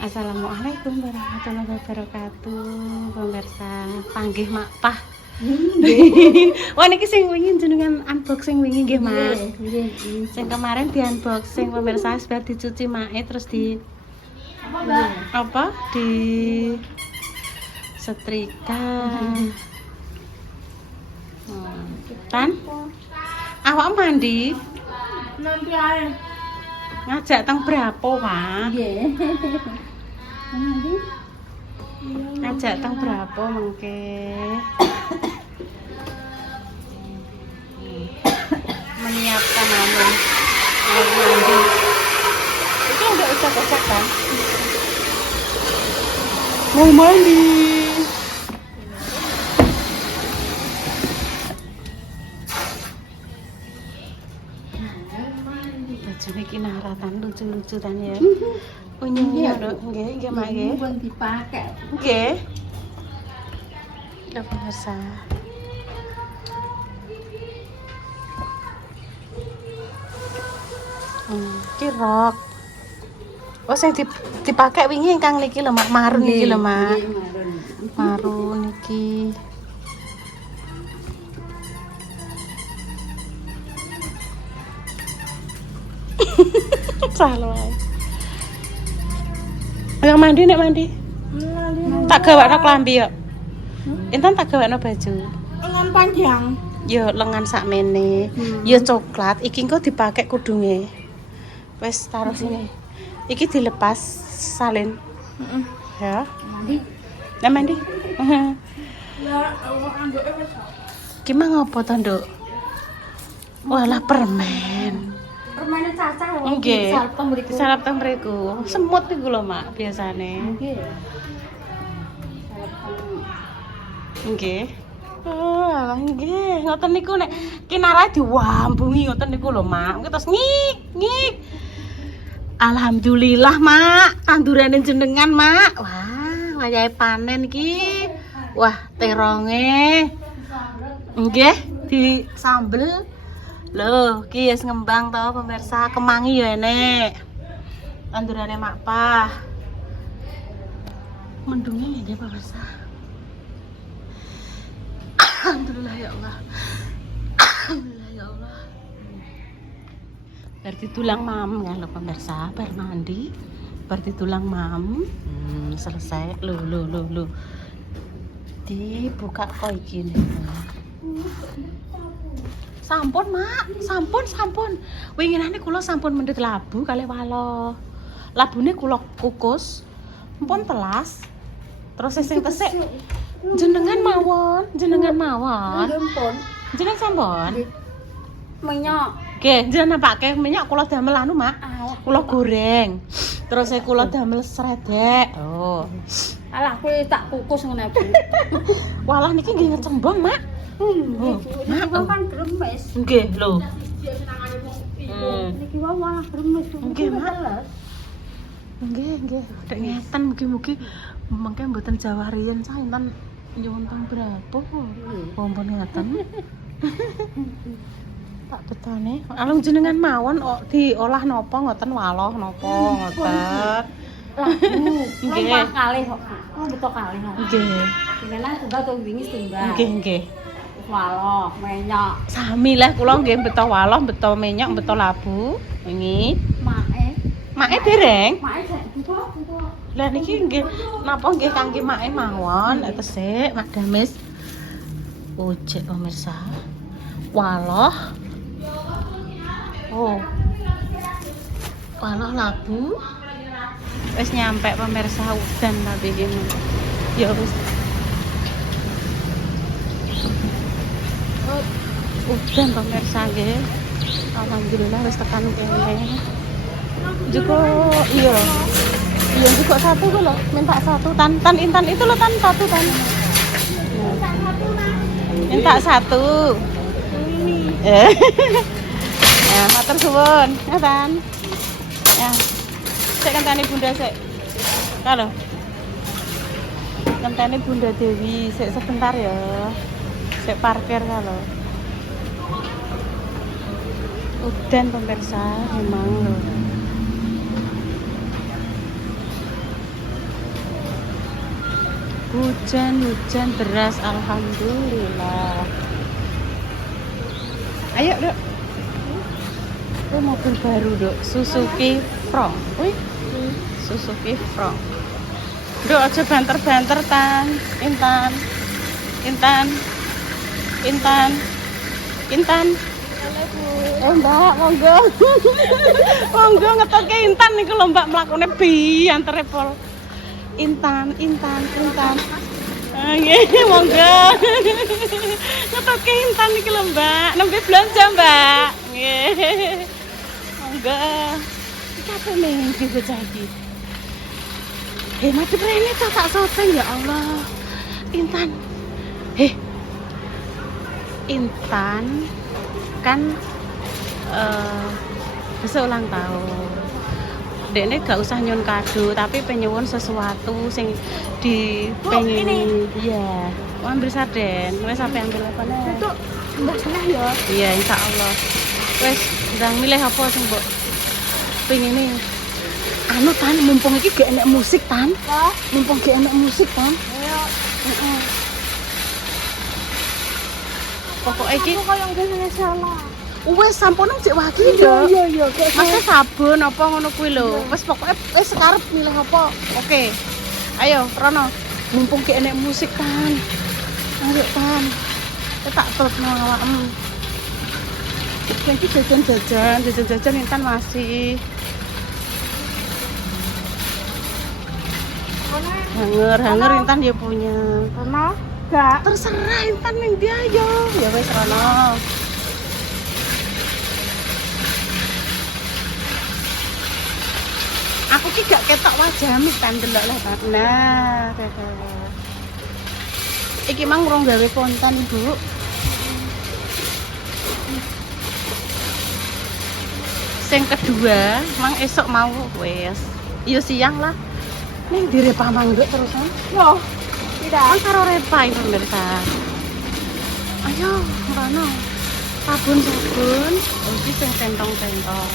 Assalamualaikum warahmatullahi wabarakatuh, pemirsa. Panggih Mak Pah. Wah niki sing wingi jenengan unboxing wingi nggih, Mak. Sing kemarin di unboxing pemirsa sudah dicuci mae terus di di setrika. Tan awak mandi nanti ae ngajak teng berapa, Mak? nggih. Nanti Ngajak teng berapa mengke? Menyiapkan anu mandi. Itu enggak ucap-ucap kan? Mau mandi. Bajune ki naratan lucu-lucu tan ya. Unyu nggih, nggih Mak nggih. pun dipakai. Nggih. Ya pemirsa. Ki rok. Oh sing dipakai wingi ingkang niki lho Mak, marun niki lho Mak. Marun niki. Salah wae. Ayo mandi nek mandi. Tak gawakno klambi yo. Intan tak gawakno baju. Lengan panjang. Yo lengan sakmene. Yo coklat, iki engko dipakai kudunge. Wes taruh sini. Iki dilepas salin. Ya. Mandi. Nah mandi. Ya, anggone wis. Gimana ngopo to, Nduk? Walah permen. Permane cacah lho. Nggih. Salpem mriku. Salap teng mriku. Semut iku lho, Mak, biasane. Nggih. Nggih. Oh, alah nggih. Ngoten niku nek kinara diwambungi ngoten niku lho, Mak. Engko terus ngik. Alhamdulillah, Mak. Tandurane jenengan, Mak. Wah, wayahe panen iki. Wah, teronge. Nggih, disambel. Loh, ki wis ngembang to pemirsa, kemangi ya enek. Tandurane Mak Pah. Mendungnya nggih pemirsa. Alhamdulillah ya Allah. Alhamdulillah ya Allah. Berarti tulang mam ya lo pemirsa, bar mandi. Berarti tulang mam. Selesai. Lu. Dibuka kok iki nih. Sampun, Mak. Sampun. Winginane kula sampun mendhet labu kalih walo. Labune kula kukus. Mpun telas. Terus sing tesik jenengan mawon. Ampun. Jenengan sampun. Minyak. Nggih, jenengan napake minyak kula damel anu, Mak. Kula goreng. Terus kula damel sredek. Oh. Alah kowe tak kukus ngene iki. Walah niki nggih ngecembong, Mak. Mak kan gremes. Nggih, lho. Niki wae malah gremes. Nggih, Mak. Nggih. Dek ngeten mugi-mugi mengke mboten jawariyen sainten nyuwun teng berapa. Ampun ngeten. Tak betane. Alung jenengan mawon diolah napa ngoten waloh napa ngoten. Nggih. Kalih kok. Beto kalih. Nggih. Jenengan tunggal to wingi tunggal. Nggih. Waloh, minyak. Sami lah kula nggih beto waloh, beto minyak, beto labu. Wingi. Make dereng. Mae buka. Lah niki nggih napa nggih kangge make mawon tesik Mak Damis. Ojek pemirsa. Waloh. Oh. Waloh labu. Wis nyampe pemirsa udan tapi iki. Ya wis. Udan pemirsa nggih. Alhamdulillah wis tekan kene. Juga iya juga satu kok loh, minta satu tan Intan itu loh tan satu tan. Minta satu. Ya, matur suwun. Ya tan. Ya. Sik kantane Bunda sik. Kalau. Kantane Bunda Dewi sik sebentar ya. Sik parkir kalau. Udan pemirsa memang loh. Hujan deras, alhamdulillah. Ayo, Dok. Itu mobil baru, Dok. Suzuki Front. Wih, Suzuki Front. Dok, aja banter-banter, Tan. Intan. Mbak, monggo. Monggo ngetoke Intan niku lho, Mbak, mlakune biantere pol. Intan. Nggih, monggo. Ngetoke Intan niki lho, Mbak. Nembe belanja, Mbak. Nggih. Monggo. Iki apa ning iki bocah iki? Mati prene tak soteng ya Allah. Intan. Intan kan besok ulang tahun. Dekne gak usah nyun kado, tapi penyuwun sesuatu sing dipengen. Iya, ambil sarden. Wes sampe ambil apa nih? Itu mbak senang ya. Iya, insyaallah. Wes ndang milih apa sing mbok pengine? Anu Tan, mumpung iki gak enek musik Tan. Mumpung gak enek musik Tan. Ayo. Heeh. Pokoknya iki Koyo ngene salah. wes sampune cek wagi yo. Iya. Masih sabun apa ngono kuwi lho. Wes pokoke wis sekarep milih apa. Oke. Ayo, Rono. Mumpung ki enek musik Tan. Ayo Tan. Tak tutno awakmu. Iki jajan Intan masih. Hanger Intan dia punya. Rono, gak. Terserah Intan ning dia yo. Ya wes Rono. Aku ki gak ketok wajahmu kan delok lah. Nah, iki mang urung gawe konten, Ibu. Sing kedua, mang esok mau wes. Iya siang lah. Ning di Repa Mangga terusan. Loh, tidak. Kan karo Repa iki pemirsa. Ayo, Rono. Sabun. Oh, iki sing tentong-tentong.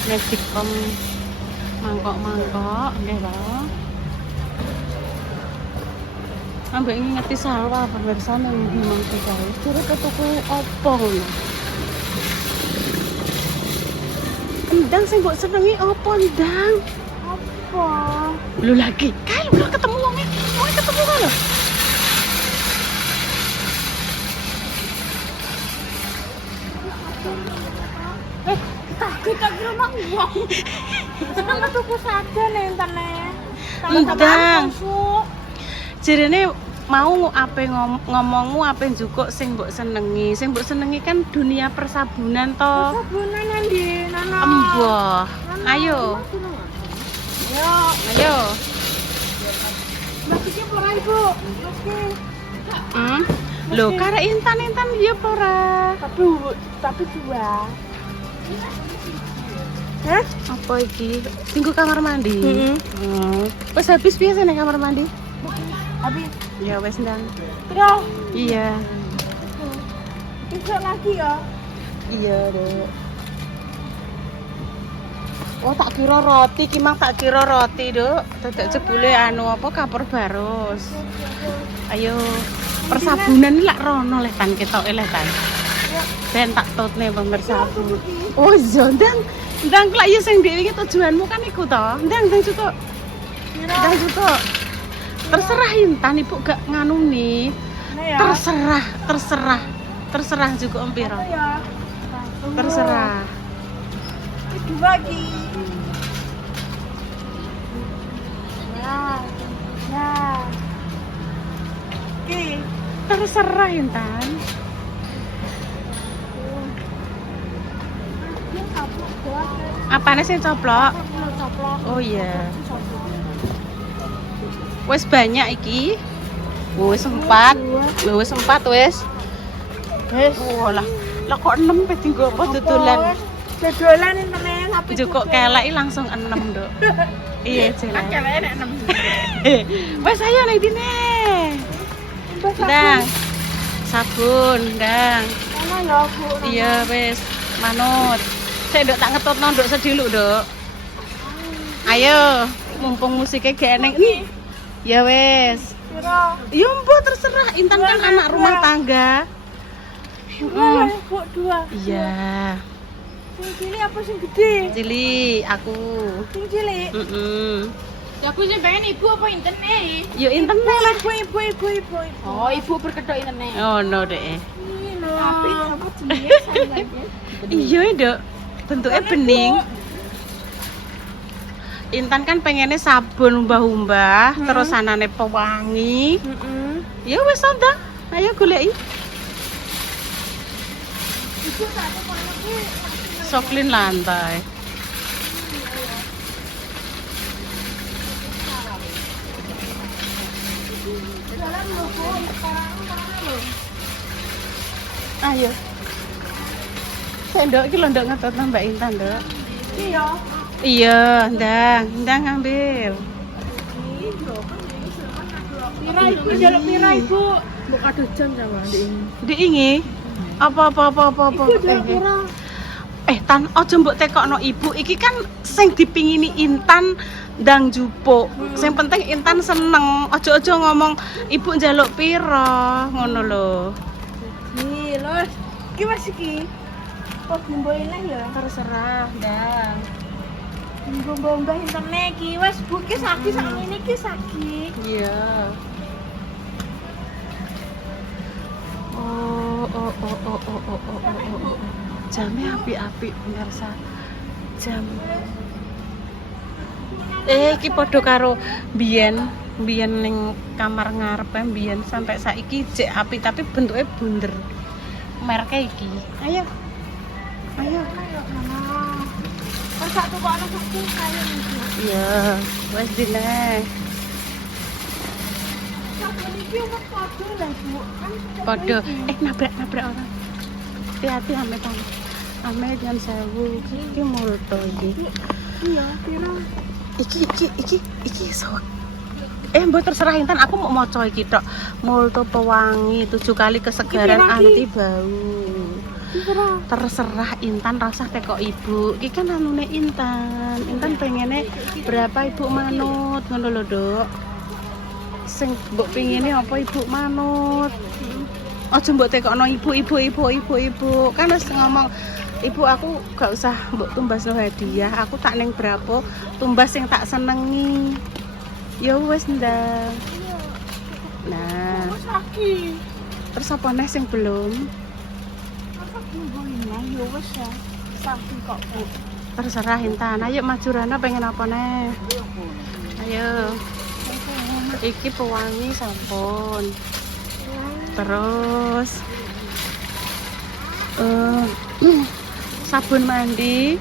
Magic pem mangkok nggih lho. Ambek ngingeti salwa pemirsa nang ndi mangke kae. Kira tuku opo ngono. Endang sing mbok senengi opo ndang? Apa? Lu lagi. Kae lu ketemu wonge. Wonge ketemu kan lho. Kita kira mang wong. Sama tuku saja nih intane. Ndang. Jirene mau ape ngomongmu ape njukuk sing mbok senengi. Sing mbok senengi kan dunia persabunan to. Sabunan ndi, Nana? Emboh. Ayo. Ayo. Mbak iki pura Ibu. Lho, karek Intan ya apa ora? Tapi dua. Hah? Apa iki? Tinggu kamar mandi. Wes habis biasa nih kamar mandi. Habis. Ya wes ndang. Terus Iya. besok lagi ya. Iya, Dek. Oh, tak kira roti, ki mang tak kira roti, Dok. Dadak jebule anu apa kapur barus. Ayo, persabunan lak rono leh Tan ketoke leh Tan. Ben tak tutne pemirsa. Oh, iya, ndang lak ya sing dhewe iki tujuanmu kan iku to. Ndang cukup. Ndang cukup. Terserah Intan, Ibu gak nganu nih. Terserah juga empiro. Ya. Terserah. Dua lagi. Ya. Oke. Terserah Intan. Apane sing coplok? Oh iya. Wes banyak iki. Wes 4. Wes 4 wes. Wes. Oh lah. Lah kok 6 pe tinggo apa dodolan? Dodolan intene tapi Jukuk keleki langsung 6, Dok. Iya, jelas. keleke nek 6. Wes ayo nek dine. Ndang. Sabun, ndang. Mana ya, Bu? Iya, wes. Manut. Saya ndok tak ngetutno ndok sediluk, Dok. Ayo. Mumpung musiknya gak eneng. Ya wes. Piro? Ya mbok terserah, Intan kan anak rumah tangga. Dua, Bu, dua. Iya. Sing cilik apa sing gede? Cili aku. Sing cilik. Ya aku sih pengen ibu apa internet? Yo Intan lah. Ibu. Oh, ibu berkedok internet. Oh no deh. Ini lho. Apik apa jenenge sayangnya? Iya Dok. Bentuknya bening. Intan kan pengennya sabun umbah-umbah, terus anane pewangi. Ya wes ada. Ayo goleki. Ibu tak ada mana ki. Soklin lantai. Jalan lho, Bu. Sekarang mana lho? Ayo. Ndok iki lho Ndok ngetot Mbak Intan, Ndok. Iya. Iya, ndang ngambil. Pira ibu jaluk pira ibu? Mbok adu jam sama Diingi. Apa. Ibu jaluk pira? Tan aja mbok tekokno ibu. Iki kan sing dipingini Intan ndang jupuk. Sing penting Intan seneng. Aja ngomong ibu njaluk pira, ngono lho. Iki lho. Iki Mas iki. Kok bumbu ini ya? Terserah, ndang. Bumbu internet iki wis Bu ki saki sakmene iki saki. Iya. Oh. Jamnya api-api pemirsa. Jam. Iki padha karo biyen ning kamar ngarepe biyen sampai saiki jek api tapi bentuknya bunder. Mereknya iki. Ayo. Pas sak tuku ana saki kaya iki. Iya, wes dine. Sabun iki wis padha lah Bu. Kan Padha. Nabrak orang. Hati-hati ame Tan. Ame jangan sewu. Iki multo iki. iya, pira? Iki sok. Mbok terserah Intan, aku mau maca iki tok. Multo pewangi 7 kali kesegaran anti bau. Pira? Terserah Intan rasah tekok ibu. Iki kan anune Intan. Intan pengennya berapa ibu manut ngono lho, Dok. Sing mbok pengene apa ibu manut. Aja mbok tekokno ibu. Kan wis ngomong ibu aku gak usah mbok tumbasno hadiah. Aku tak ning berapa tumbas sing tak senengi. Ya wis ndang. Nah, Saki. terus apa neh sing belum? Bumbu ini yo wis ya. Saki kok Bu. Terserah Intan. Ayo maju Rana pengen apa neh? Ayo. Iki pewangi sampun. Terus sabun mandi.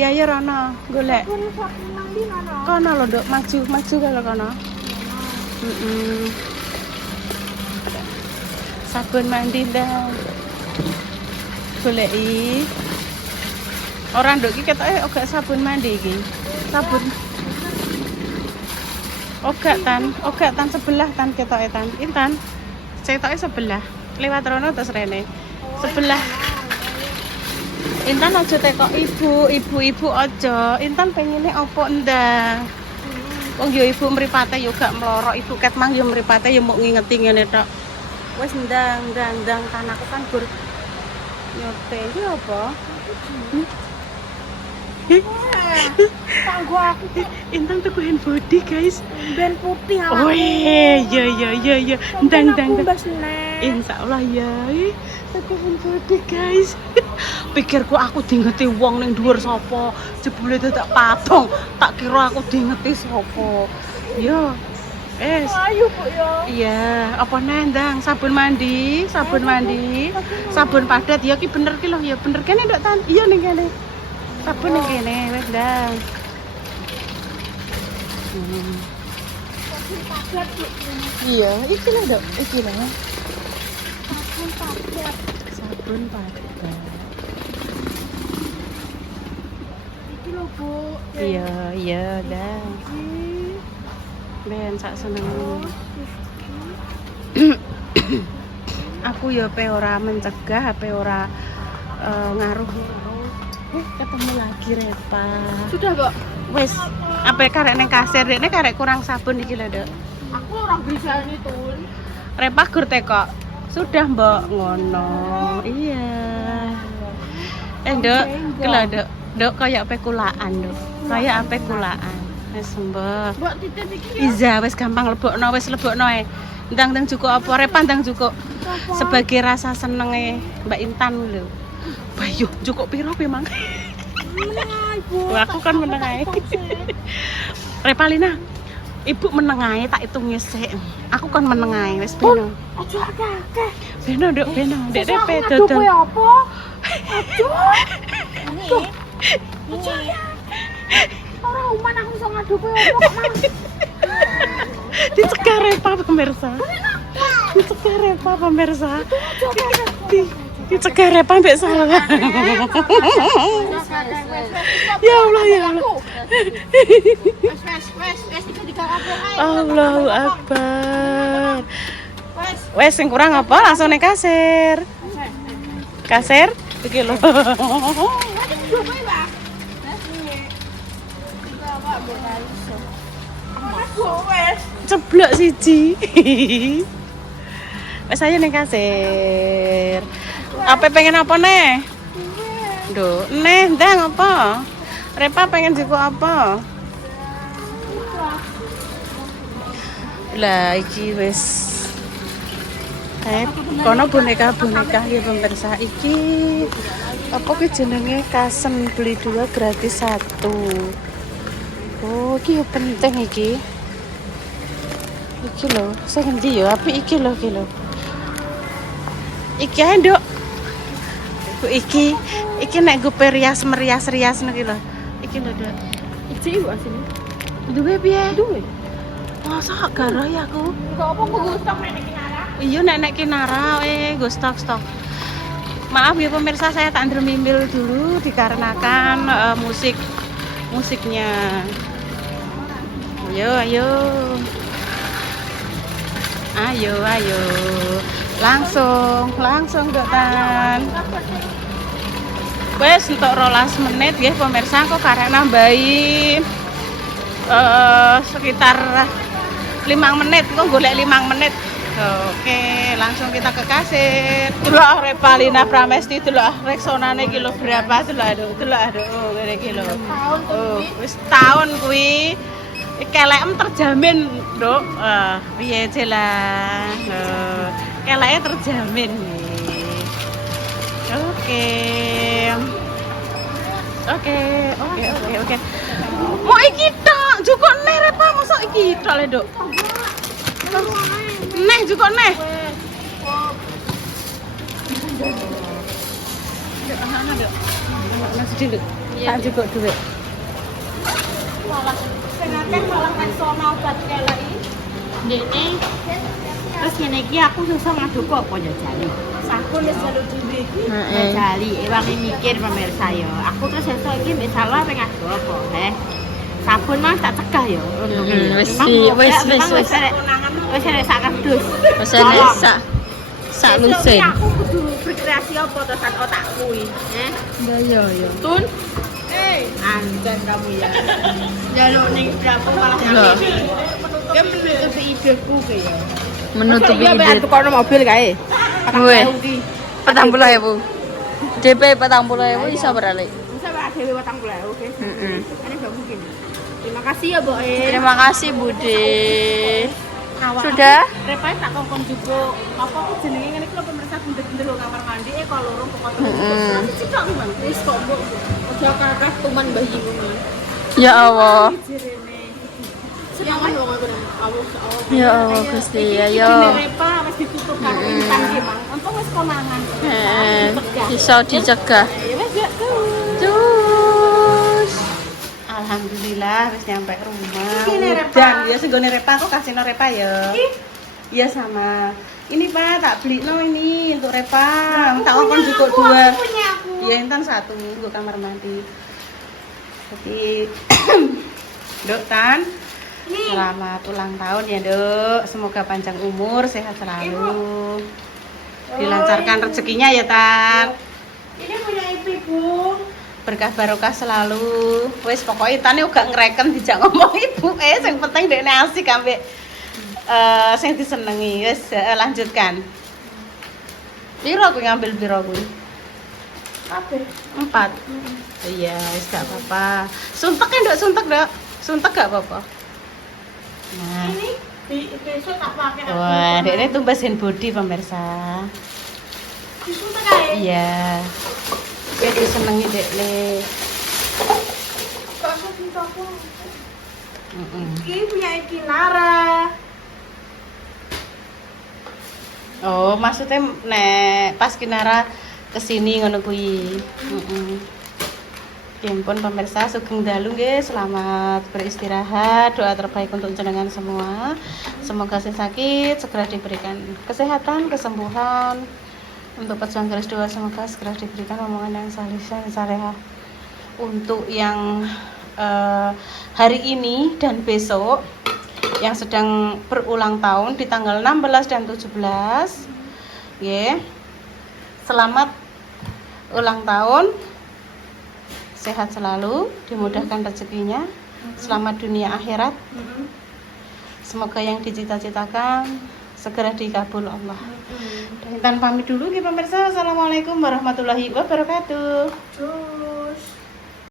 Ayo Rana, golek. Saki mandi mana? Kono lho, Dok, maju kalau kono. Sabun mandi ndang. Goleki. Ora Nduk iki ketoke ogak sabun mandi iki. Sabun. Ogak tan sebelah tan ketoke tan. Intan. Cetoke sebelah. Lewat rono terus rene. Sebelah. Intan aja tekok ibu aja. Intan pengine opo ndang. Wong yo ibu mripate yo gak mlorok, ibu ket mang yo mripate yo mok ngingeti ngene tok. Wis ndang tan aku kan gur nyote iki apa? Tanggo aku Intan tuku hand body, guys. ben putih Oh iya. Ndang. Bas nek. Insyaallah ya. Tuku hand body, guys. Pikirku aku diingeti wong ning dhuwur sapa. Jebule dadak patung. Tak kira aku diingeti sapa. Yo. Ayo Bu ya. Iya, apa neh ndang? Sabun mandi, sabun padat. Ya ki bener ki lho, ya bener kene Nduk Tan. Iya ning kene. Sabun ning kene wis ndang. Padat Bu. Iya, iki lho Nduk, iki lho. Padat. Sabun padat. Iki lho Bu. Iya, ndang. Ben sak seneng. Aku ya pe ora mencegah, pe ora ngaruh Ketemu lagi Repa. Sudah, Mbak. Wes, apa karek neng kasir dekne karek kurang sabun iki lho, Dok. Aku orang bisa ini tuh. Repa gur teko. Sudah, Mbok, ngono. Iya. Dok, iki lho, Dok. Dok kayak pekulaan, Dok. Kayak pekulaan. Wes, Mbok. Mbak titip iki. Iza wes gampang lebokno ae. Ndang cukup apa Repa ndang cukup. Sebagai rasa senenge Mbak Intan lho. Bayu cukup piro pi Mang? Wah, aku kan meneng ae. Repalina. Ibu meneng ae tak hitung sik. Aku kan meneng ae wis beno. Aja akeh. Beno, Dok, beno. Dek Repe Aduh, dodol. kowe apa? Aduh. Ini. Orang uman aku iso ngadu kowe apa kok, Mang? Dicegah Repa pemirsa. Dicegah Repa pemirsa. Dicegah Repa mbek salah. Ya Allah ya Allah. Wes tiga kabeh ae. Allahu Akbar. Wes sing kurang apa langsung ning kasir. Kasir iki lho. Ceblok siji. Wes ayo ning kasir. Apa pengen apa neh? Duh, neh ndang apa? Repa pengen juku apa? Lah iki wis kono boneka-boneka ya pemirsa iki apa ki jenenge kasen beli 2 gratis 1. Oh, iki yo penting iki. Iki lho, sing endi yo apik iki lho iki lho. Iki ae, Nduk. Bu iki nek gue merias iki lho. Iki lho, Duk. Iki wae sini. Duwe piye? Duwe. Masa gak garah ya aku? Enggak apa kok stok nek kinara. Iya nek kinara gue stok. Maaf ya pemirsa, saya tak ndremimil dulu dikarenakan musiknya. Ayo. Langsung Dok Tan. Wes untuk 12 menit ya pemirsa, kok karek nambahi sekitar 5 menit, kok golek 5 menit. Oke, langsung kita ke kasir. Delok Repalina Pramesti, delok reksonane kilo berapa, delok aduh ngene iki lho. Wis tahun kuwi kelekem terjamin, Dok. Piye lah. Keleknya terjamin nih. Oke. Mau iki tok, cukup neh Repa, mosok iki tok le, Dok. Neh cukup neh. Dok, ana, Dok. Nasi dulu. Tak cukup duit. Malah personal buat keleki. Dene. Terus ngene iki aku susah ngadu kok apa jajali. Sabun wis selalu duwe. Jajali, ewangi mikir pemirsa ya. Aku terus esuk iki mbek salah pengen ngadu apa, sabun mah tak cegah ya. Wis sak kardus. Wis sak lusin. Aku kudu berkreasi apa to sak otakku iki, Ya. Tun. Anjen kamu ya. Jaluk ning berapa malah Loh. Ya menutupi ideku ke ya. Menutupi ide. Tukar mobil kae. Weh. 40.000. DP 40.000 iso beralih. Bisa Pak dhewe 40.000 oke. Heeh. Ini gak mungkin. Terima kasih ya, Mbok. Terima kasih, Bude. Sudah? Repa tak kongkon juga. Apa aku jenenge ngene iki lho pemirsa bundel-bundel lho kamar mandi kok lorong kok kotor. Iki tok Bang. Wis kok Mbok. Aja kakak tuman bayi ngono. Ya Allah. Senangan wong aku. Ya Allah, Gusti. Ayo. Repa wis ditutup karo intan ki, Mang. Untung wis konangan. Bisa dicegah. Ya wis ya. Terus alhamdulillah wis nyampe rumah. Dan ya senggone Repa kok kasih no Repa ya. Iya sama. Ini Pak, tak beli no ini untuk Repa. Tak kongkon juga 2. Iya, Intan 1 untuk kamar mandi. Jadi Dok Tan, selamat ulang tahun ya, Dok. Semoga panjang umur, sehat selalu. Dilancarkan rezekinya ya, Tan. Ini punya ibu. berkah barokah selalu. Wis pokoknya tane uga ngereken dijak ngomong ibu sing penting dekne asik ambek sing disenengi. Wis lanjutkan. Piro aku ngambil piro kuwi? Kabeh. 4. Iya, wis gak apa-apa. Suntek kan Dok, suntek Dok. Suntek gak apa-apa. Nah. Ini besok tak pakai. Wah, dekne tumbas hand body pemirsa. Disuntek ae. Iya. Biar disenengi dekne. Kok aku ditoko? Heeh. Iki punya Kinara. Oh, maksudnya nek pas Kinara kesini ngono kuwi. Heeh. Ya ampun pemirsa, sugeng dalu nggih, selamat beristirahat. Doa terbaik untuk jenengan semua. Semoga sing sakit segera diberikan kesehatan, kesembuhan. Untuk pejuang garis 2 semoga segera diberikan omongan yang salihah. Untuk yang hari ini dan besok yang sedang berulang tahun di tanggal 16 dan 17 ya, selamat ulang tahun, sehat selalu, dimudahkan rezekinya, selamat dunia akhirat, semoga yang dicita-citakan segera dikabul Allah. Dan pamit dulu ya pemirsa. Assalamualaikum warahmatullahi wabarakatuh.